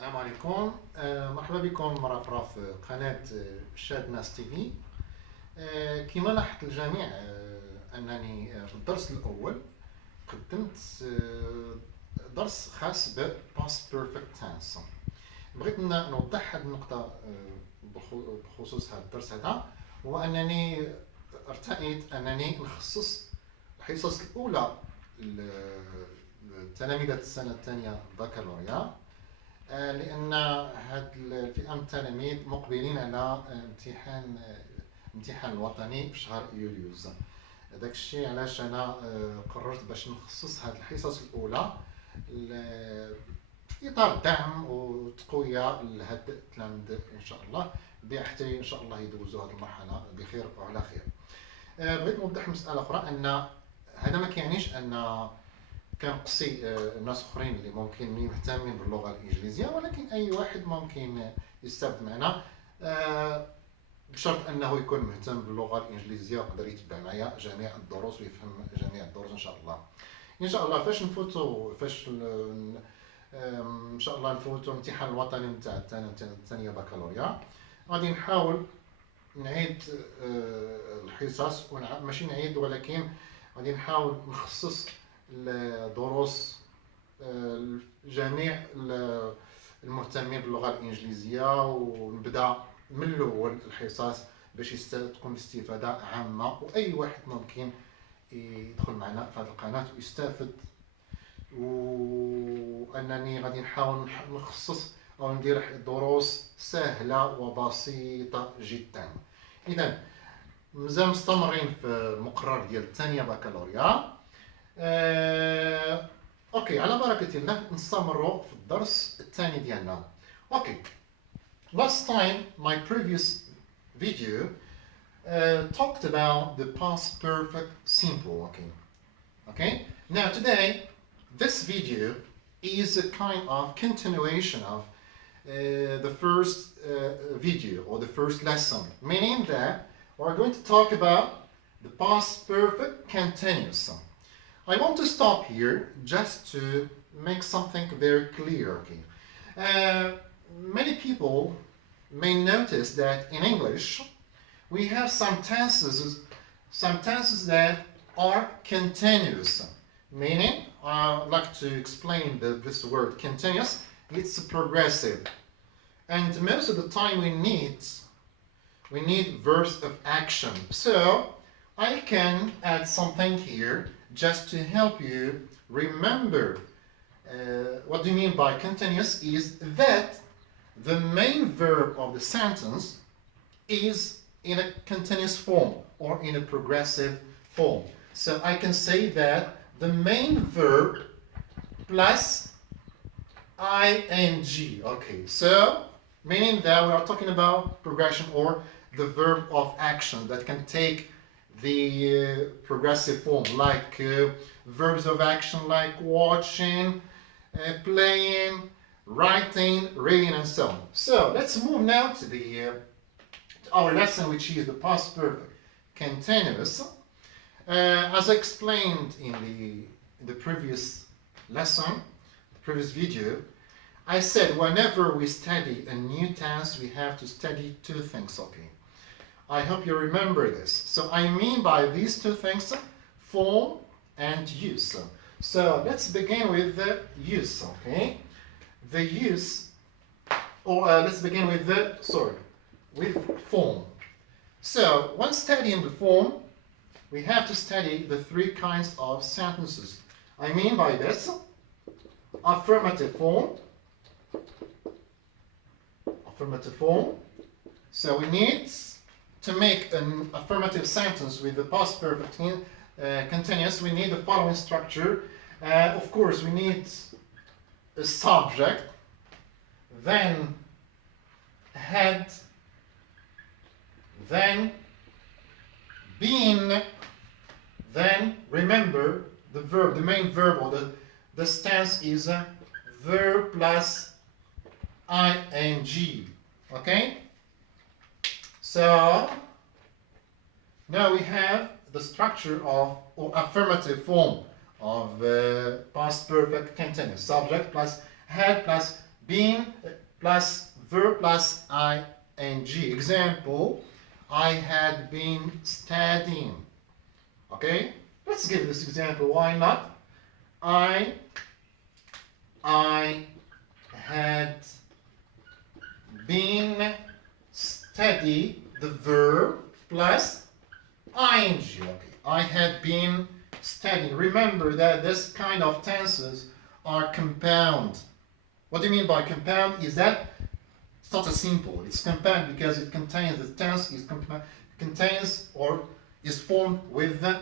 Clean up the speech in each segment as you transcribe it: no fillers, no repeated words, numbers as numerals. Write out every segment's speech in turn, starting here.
السلام عليكم. مرحبا بكم مرة أخرى في قناة ChadNass تي في. كما لاحظت الجميع أنني في الدرس الأول قدمت درس خاص ب past perfect tense. بغيت نوضح هذه النقطة بخصوص هذا الدرس هذا، هو أنني ارتأيت أنني نخصص الحصص الأولى لتلاميذة السنة الثانية بكالوريا، لأن هاد الفئة من التلاميذ مقبلين على امتحان الوطني في شهر يوليوز. داك الشيء علاش أنا قررت باش نخصص هاد الحصص الأولى في إطار دعم وتقوية لهاد التلاميذ إن شاء الله، حتى إن شاء الله يدوزوا هاد المرحلة بخير وعلى خير. بغيت نوضح مسألة أخرى، أن هذا ما كيعنيش أن كنقصي ناس اخرين اللي ممكن مهتمين باللغه الانجليزيه، ولكن اي واحد ممكن يستافد معنا بشرط انه يكون مهتم باللغه الانجليزيه ويقدر يتبع معايا جميع الدروس ويفهم جميع الدروس ان شاء الله. ان شاء الله فاش ان شاء الله نفوتوا الامتحان الوطني نتاع الثانيه بكالوريا، غادي نحاول نعيد الحصص، ماشي نعيد ولكن غادي نحاول نخصص الدروس جميع المهتمين باللغة الإنجليزية، ونبدأ من الأول الحصص باش تكون استفادة عامة، وأي واحد ممكن يدخل معنا في هذه القناة ويستافد. وأنني غادي نحاول نخصص أو ندير دروس سهلة وبسيطة جدا. إذا مازال مستمرين في المقرر ديال الثانية بكالوريا. اوكي، على بركة الله نستمروا في الدرس الثاني ديالنا. اوكي, last time my previous video talked about the past perfect simple. Okay, now today this video is a kind of continuation of the first video or the first lesson, meaning that we're going to talk about the past perfect continuous. I want to stop here just to make something very clear. Many people may notice that in English we have some tenses that are continuous, meaning I'd like to explain this word continuous. It's progressive, and most of the time we need verbs of action. So I can add something here just to help you remember what do you mean by continuous is that the main verb of the sentence is in a continuous form or in a progressive form. So I can say that the main verb plus ing. Okay, so meaning that we are talking about progression or the verb of action that can take the progressive form, like verbs of action like watching, playing, writing, reading, and so on. So let's move now to our lesson, which is the past perfect continuous. As I explained in the previous lesson, the previous video, I said whenever we study a new tense, we have to study two things. I hope you remember this. So I mean by these two things, form and use. So let's begin with the use, okay? The use, or let's begin with with form. So when studying the form, we have to study the three kinds of sentences. I mean by this, affirmative form. So we need to make an affirmative sentence with the past perfect continuous, we need the following structure. Of course, we need a subject, then head, then been, then remember the verb, the main verb or the tense is a verb plus ing. Okay? So now we have the structure of or affirmative form of past perfect continuous. Subject plus head plus been plus verb plus ing. Example, I had been studying. Okay, let's give this example. Why not? I had been study, the verb plus ing. Okay, I had been studying. Remember that this kind of tenses are compound. What do you mean by compound? Is that it's not a simple. It's compound because it contains the tense is contains or is formed with the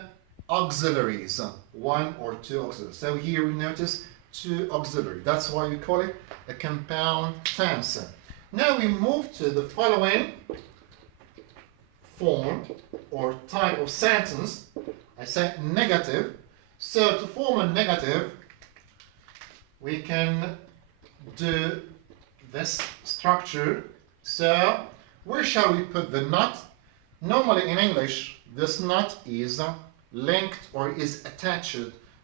auxiliaries, one or two auxiliaries. So here we notice two auxiliaries. That's why we call it a compound tense. Now we move to the following form or type of sentence. I said negative. So to form a negative, we can do this structure. So where shall we put the not? Normally in English, this not is linked or is attached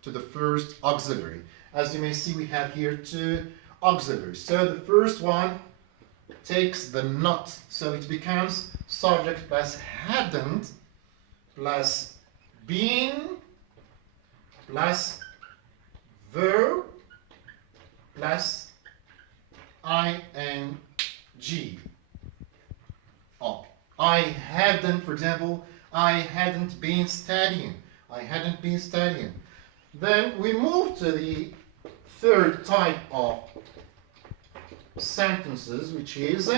to the first auxiliary. As you may see, we have here two auxiliaries. So the first one takes the not, so it becomes subject plus hadn't plus been plus verb plus ing. Oh, I hadn't, for example, I hadn't been studying. I hadn't been studying. Then we move to the third type of sentences, which is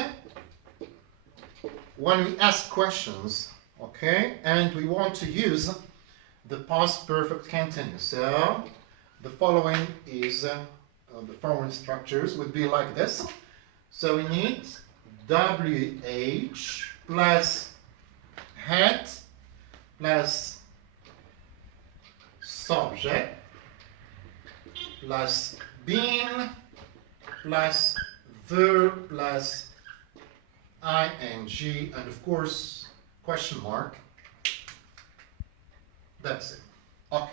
when we ask questions, okay, and we want to use the past perfect continuous. So the following is the following structures would be like this. So we need WH plus had plus subject plus been plus verb plus ing, and of course question mark. That's it. Okay,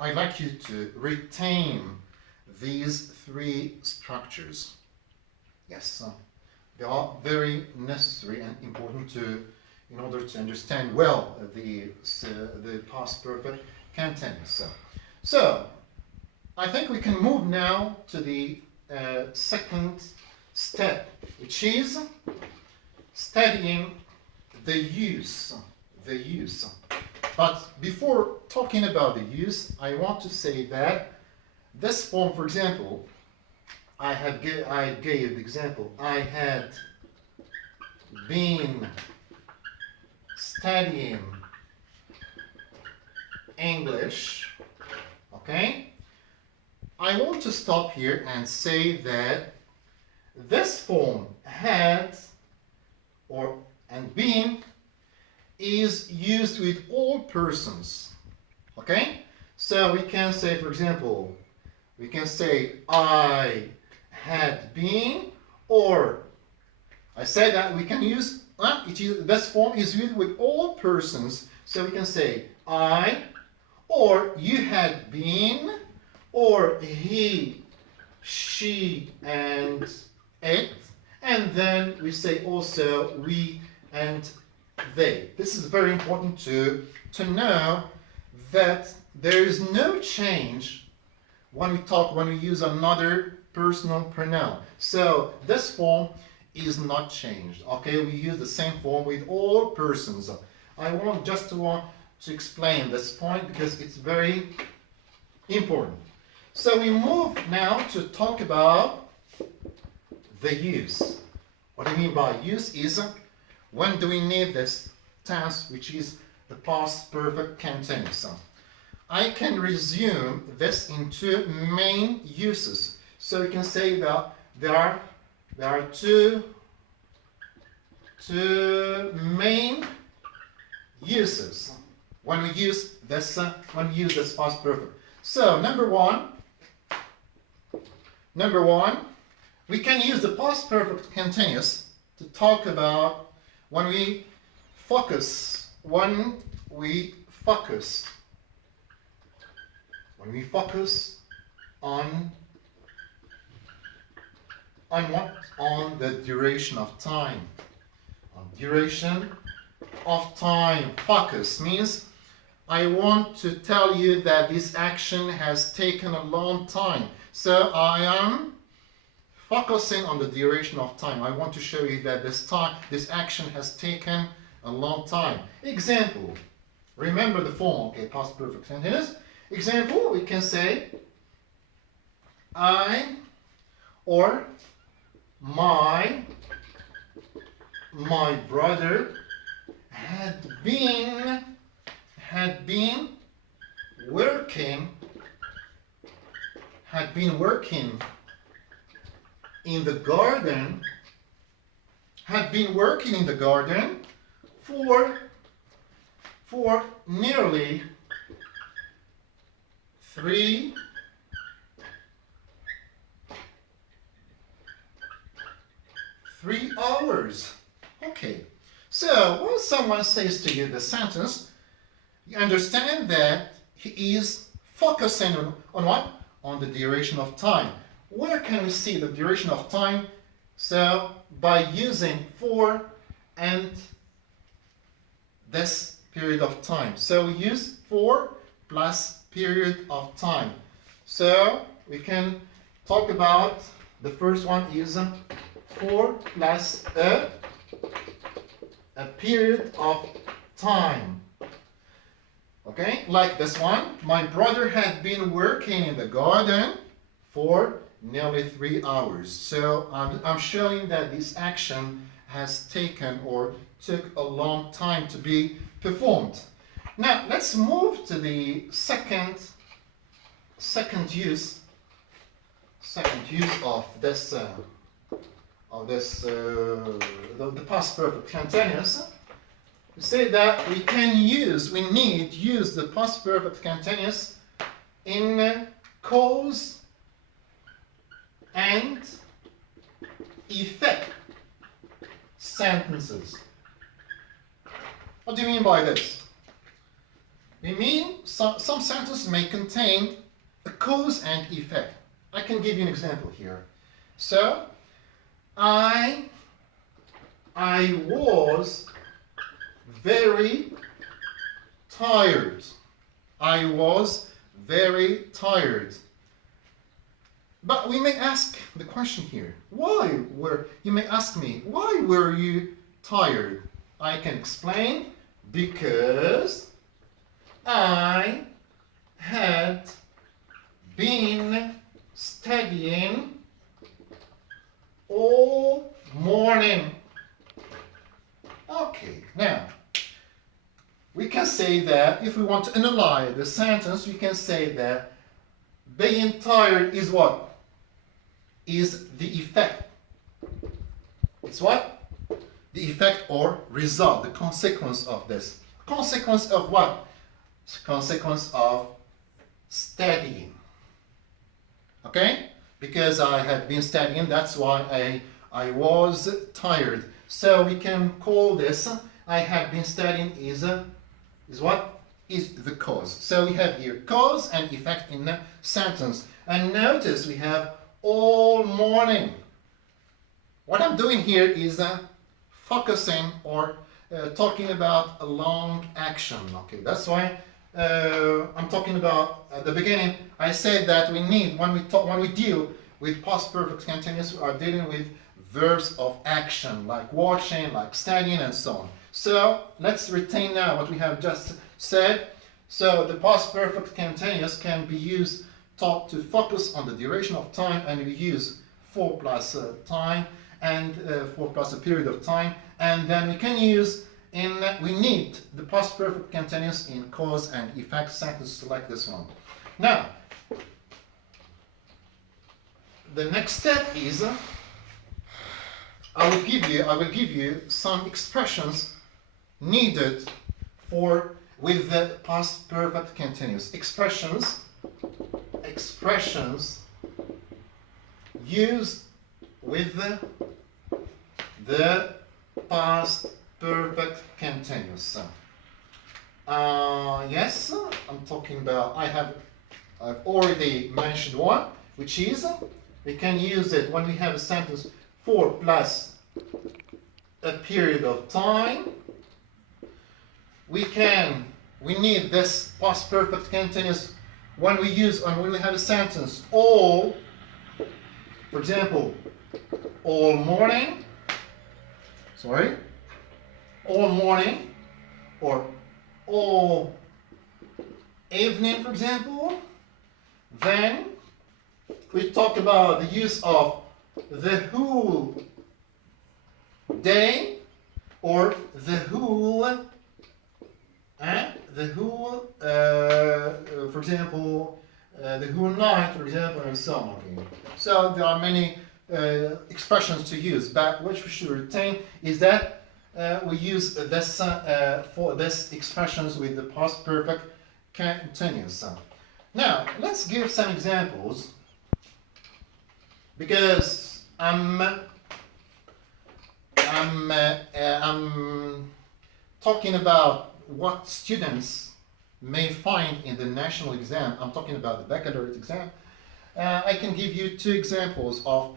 I'd like you to retain these three structures. Yes, they are very necessary and important to, in order to understand well the past perfect continuous. So I think we can move now to the second step, which is studying the use. But before talking about the use, I want to say that this form, for example, I gave the example, I had been studying English, okay? I want to stop here and say that this form had and been is used with all persons, okay? So we can say, for example, we can say I had been, or I said that we can use this form is used with all persons. So we can say I, or you had been, or he, she, and it, and then we say also we and they. This is very important to know that there is no change when we use another personal pronoun. So this form is not changed. Okay, we use the same form with all persons. I want to explain this point because it's very important. So we move now to talk about the use. What I mean by use is when do we need this tense, which is the past perfect continuous. I can resume this in two main uses. So we can say that there are two main uses when we use this past perfect. So number one, we can use the past perfect continuous to talk about when we focus on on what? On the duration of time. On duration of time. Focus means I want to tell you that this action has taken a long time. So I am focusing on the duration of time. I want to show you that this action has taken a long time. Example. Remember the form, okay, past perfect continuous. Example, we can say I or my brother had been working in the garden for nearly 3 hours. Okay, so when someone says to you the sentence, you understand that he is focusing on what? On the duration of time. Where can we see the duration of time? So by using for and this period of time. So we use for plus period of time. So we can talk about the first one is for plus a period of time. Okay, like this one. My brother had been working in the garden for nearly 3 hours. So I'm showing that this action has taken or took a long time to be performed. Now let's move to the second use of this the past perfect continuous. We say that we need use the past perfect continuous in cause and effect sentences. What do you mean by this? We mean some sentences may contain a cause and effect. I can give you an example here. So, I was very tired. I was very tired. But we may ask the question here, you may ask me, why were you tired? I can explain, because I had been studying all morning. Okay, now we can say that if we want to analyze the sentence, we can say that being tired is what? Is the effect. It's what? The effect or result, the consequence of this. Consequence of what? Consequence of studying. Okay? Because I had been studying, that's why I was tired. So we can call this, I had been studying is what? Is the cause. So we have here cause and effect in the sentence. And notice we have all morning. What I'm doing here is focusing or talking about a long action. Okay, that's why I'm talking about at the beginning. I said that we need when we deal with past perfect continuous, we are dealing with verbs of action like watching, like studying, and so on. So let's retain now what we have just said. So the past perfect continuous can be used to focus on the duration of time, and we use for plus time and for plus a period of time, and then we can use we need the past perfect continuous in cause and effect sentences like this one. Now the next step is I will give you some expressions needed with the past perfect continuous. Expressions used with the past perfect continuous. Yes, I'm talking about, I've already mentioned one, which is, We can use it when we have a sentence for plus a period of time. We need this past perfect continuous when we have a sentence all, for example, all morning, or all evening, for example. Then we talk about the use of the whole day, or the whole, for example, the whole night, for example, and so on. Okay. So there are many expressions to use, but what we should retain is that we use this for this expressions with the past perfect continuous. Now let's give some examples, because I'm talking about what students may find in the national exam. I'm talking about the baccalaureate exam. I can give you two examples of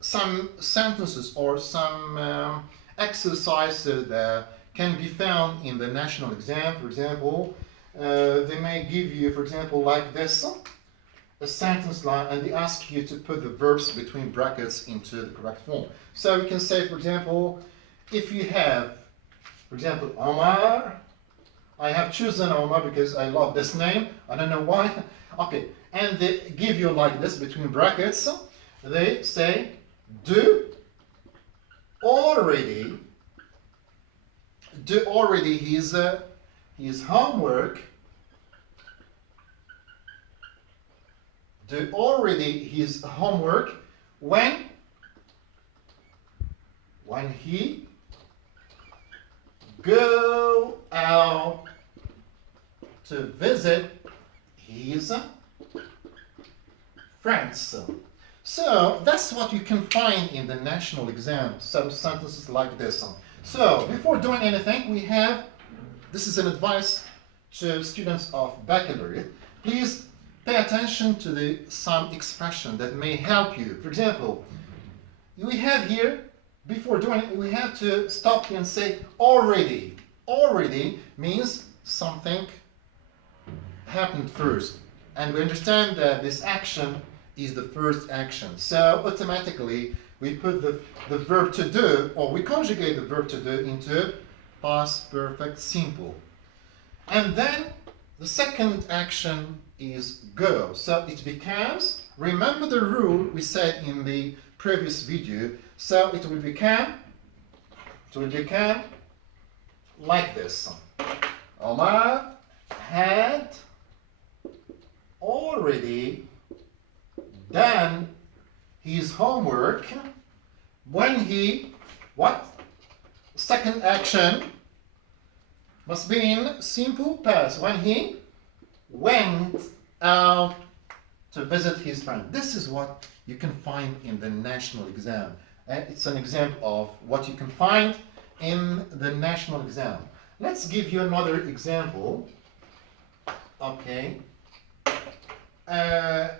some sentences or some exercises that can be found in the national exam. For example, they may give you, for example, like this, a sentence line, and they ask you to put the verbs between brackets into the correct form. So you can say, for example, if you have, for example, Omar, I have chosen Omar because I love this name. I don't know why. Okay, and they give you like this between brackets. They say, do already his homework. Do already his homework when he go out to visit his friends. So that's what you can find in the national exam, some sentences like this. So before doing anything, this is an advice to students of baccalaureate. Please pay attention to some expression that may help you. For example, we have here, before doing it, we have to stop here and say already. Already means something happened first. And we understand that this action is the first action. So automatically we put the verb to do, or we conjugate the verb to do into past perfect simple. And then the second action is go. So it becomes, remember the rule we said in the previous video, so it will become like this. Omar had already done his homework when he, what? Second action must be in simple past, when he went out to visit his friend. This is what you can find in the national exam. It's an example of what you can find in the national exam. Let's give you another example. Okay.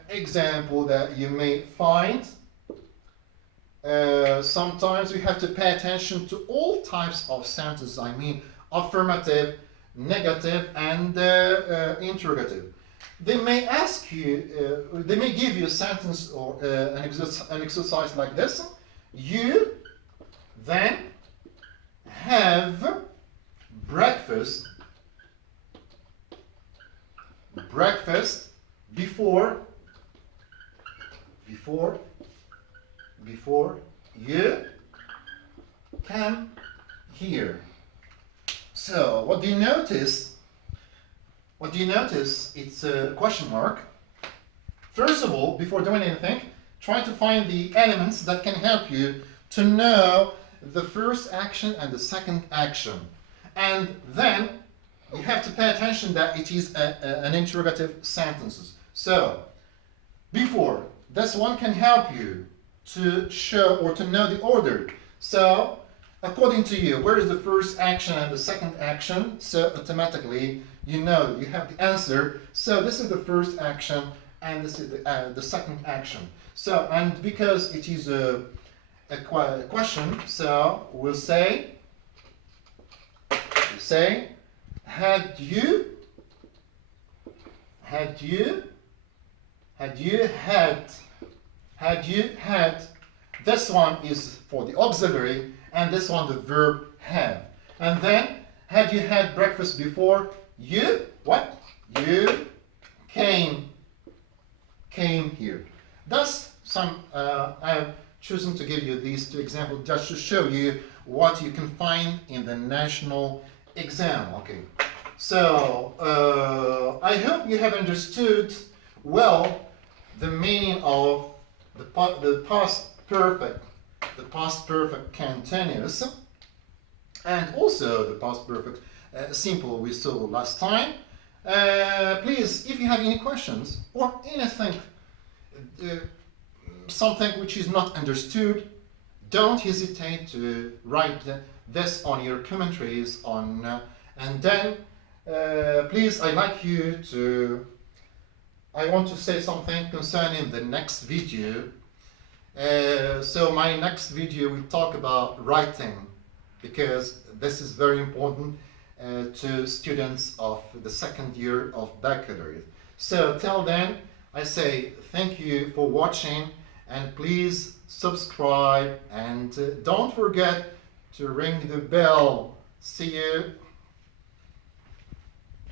Example that you may find. Sometimes we have to pay attention to all types of sentences. I mean, affirmative, negative, and interrogative. They may ask you, they may give you a sentence or an exercise like this. You then have breakfast before you come here. So what do you notice? It's a question mark. First of all, before doing anything, try to find the elements that can help you to know the first action and the second action. And then you have to pay attention that it is an interrogative sentences. So, before, this one can help you to show or to know the order. So, according to you, where is the first action and the second action? So, automatically, you know you have the answer. So, this is the first action and this is the second action. So, and because it is a question, so we'll say, had you had, this one is for the auxiliary, and this one the verb have. And then, had you had breakfast before? You, what? You came here. Thus, I have chosen to give you these two examples just to show you what you can find in the national exam. Okay. So, I hope you have understood well the meaning of the past perfect continuous, and also the past perfect simple we saw last time. Please, if you have any questions or anything, something which is not understood, don't hesitate to write this on your commentaries on, and then please, I want to say something concerning the next video. So my next video will talk about writing, because this is very important to students of the second year of baccalaureate. So till then, I say thank you for watching, and please subscribe, and don't forget to ring the bell. See you.